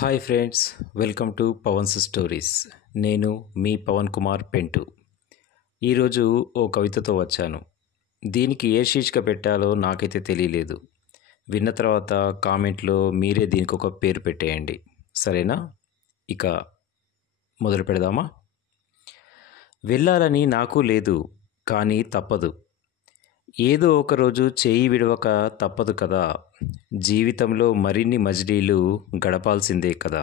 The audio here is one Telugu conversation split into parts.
Hi friends, welcome to Pavan's stories. నేను మీ పవన్ కుమార్ పెంటు. ఈరోజు ఓ కవితతో వచ్చాను. దీనికి ఏ శీర్షిక పెట్టాలో నాకైతే తెలియలేదు. విన్న తర్వాత కామెంట్లో మీరే దీనికి ఒక పేరు పెట్టేయండి, సరేనా? ఇక మొదలు పెడదామా? వెళ్ళాలని నాకు లేదు, కానీ తప్పదు. ఏదో ఒకరోజు చేయి విడవక తప్పదు కదా. జీవితంలో మరిన్ని మజిలీలు గడపాల్సిందే కదా.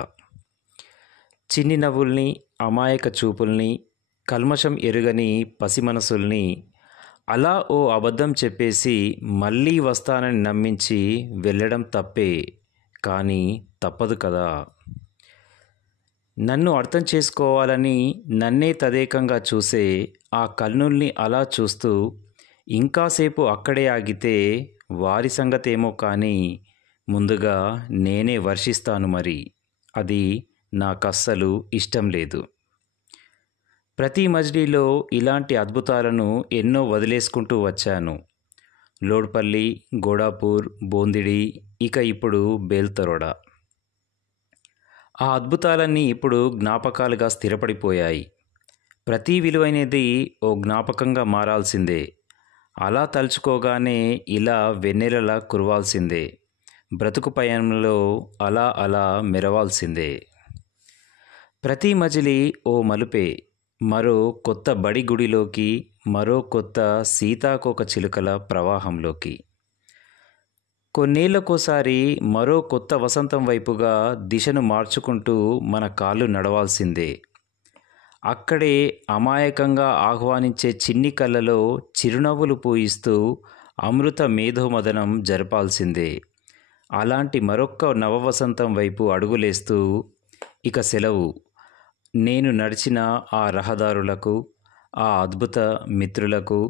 చిన్ని నవ్వుల్ని, అమాయక చూపుల్ని, కల్మషం ఎరుగని పసి మనసుల్ని అలా ఓ అబద్ధం చెప్పేసి మళ్ళీ వస్తానని నమ్మించి వెళ్ళడం తప్పే, కానీ తప్పదు కదా. నన్ను అర్థం చేసుకోవాలని నన్నే తదేకంగా చూసే ఆ కన్నుల్ని అలా చూస్తూ ఇంకాసేపు అక్కడే ఆగితే వారి సంగతేమో కానీ ముందుగా నేనే వర్షిస్తాను. మరి అది నాకస్సలు ఇష్టం లేదు. ప్రతి మజిలీలో ఇలాంటి అద్భుతాలను ఎన్నో వదిలేసుకుంటూ వచ్చాను. లోడ్పల్లి, గోడాపూర్, బోందిడి, ఇక ఇప్పుడు బేల్తరోడ. ఆ అద్భుతాలన్నీ ఇప్పుడు జ్ఞాపకాలుగా స్థిరపడిపోయాయి. ప్రతి విలువైనది ఓ జ్ఞాపకంగా మారాల్సిందే. అలా తలుచుకోగానే ఇలా వెన్నెలలా కురవాల్సిందే. బ్రతుకు పయనంలో అలా అలా మెరవాల్సిందే. ప్రతి మజిలీ ఓ మలుపే, మరో కొత్త బడి గుడిలోకి, మరో కొత్త సీతాకోక చిలుకల ప్రవాహంలోకి. కొన్నేళ్లకోసారి మరో కొత్త వసంతం వైపుగా దిశను మార్చుకుంటూ మన కాళ్ళు నడవాల్సిందే. అక్కడే అమాయకంగా ఆహ్వానించే చిన్ని కళ్ళలో చిరునవ్వులు పూయిస్తూ అమృత మేధోమదనం జరపాల్సిందే. అలాంటి మరొక్క నవవసంతం వైపు అడుగులేస్తూ ఇక సెలవు. నేను నడిచిన ఆ రహదారులకు, ఆ అద్భుత మిత్రులకు,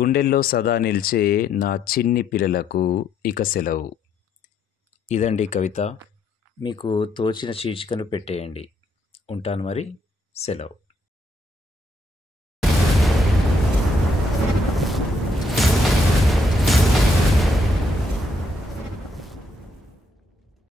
గుండెల్లో సదా నిలిచే నా చిన్ని పిల్లలకు ఇక సెలవు. ఇదండి కవిత. మీకు తోచిన శీర్షికను పెట్టేయండి. ఉంటాను మరి. సెలవు.